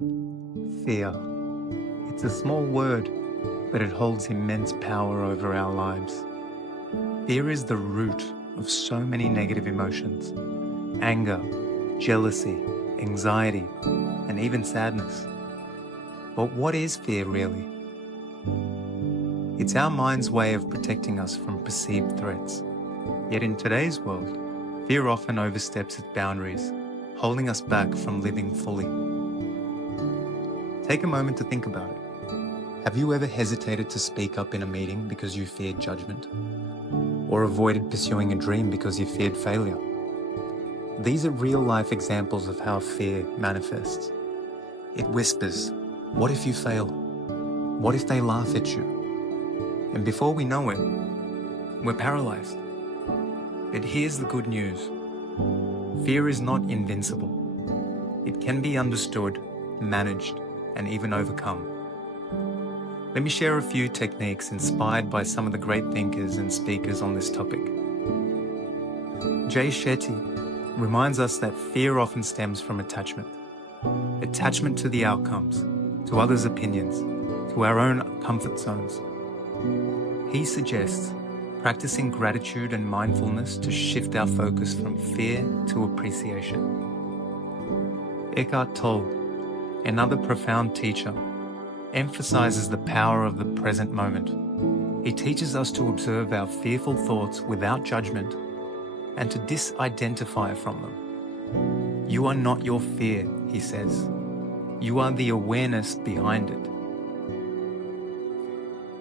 Fear. It's a small word, but it holds immense power over our lives. Fear is the root of so many negative emotions: anger, jealousy, anxiety, and even sadness. But what is fear really? It's our mind's way of protecting us from perceived threats. Yet in today's world, fear often oversteps its boundaries, holding us back from living fully. Take a moment to think about it. Have you ever hesitated to speak up in a meeting because you feared judgment? Or avoided pursuing a dream because you feared failure? These are real-life examples of how fear manifests. It whispers, "What if you fail? What if they laugh at you?" And before we know it, we're paralyzed. But here's the good news. Fear is not invincible. It can be understood, managed, and even overcome. Let me share a few techniques inspired by some of the great thinkers and speakers on this topic. Jay Shetty reminds us that fear often stems from attachment. Attachment to the outcomes, to others' opinions, to our own comfort zones. He suggests practicing gratitude and mindfulness to shift our focus from fear to appreciation. Eckhart Tolle, another profound teacher, emphasizes the power of the present moment. He teaches us to observe our fearful thoughts without judgment and to disidentify from them. You are not your fear, he says. You are the awareness behind it.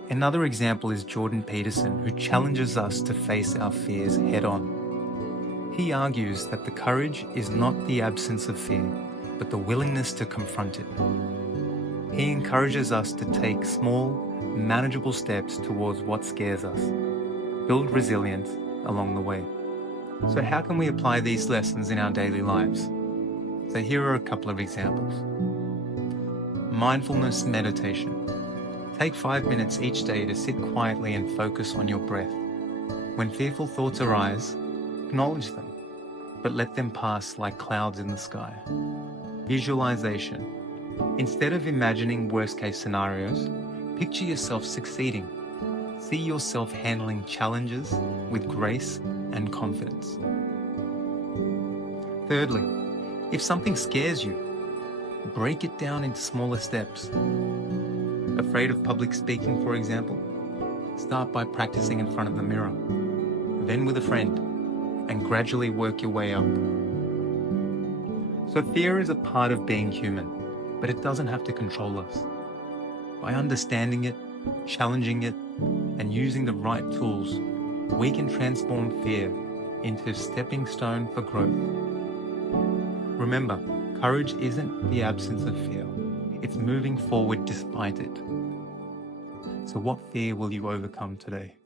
Another example is Jordan Peterson, who challenges us to face our fears head-on. He argues that the courage is not the absence of fear, but the willingness to confront it. He encourages us to take small, manageable steps towards what scares us, build resilience along the way. So how can we apply these lessons in our daily lives? So here are a couple of examples. Mindfulness meditation. Take 5 minutes each day to sit quietly and focus on your breath. When fearful thoughts arise, acknowledge them, but let them pass like clouds in the sky. Visualization. Instead of imagining worst-case scenarios, picture yourself succeeding. See yourself handling challenges with grace and confidence. Thirdly, if something scares you, break it down into smaller steps. Afraid of public speaking, for example? Start by practicing in front of the mirror, then with a friend, and gradually work your way up. So fear is a part of being human, but it doesn't have to control us. By understanding it, challenging it, and using the right tools, we can transform fear into a stepping stone for growth. Remember, courage isn't the absence of fear. It's moving forward despite it. So what fear will you overcome today?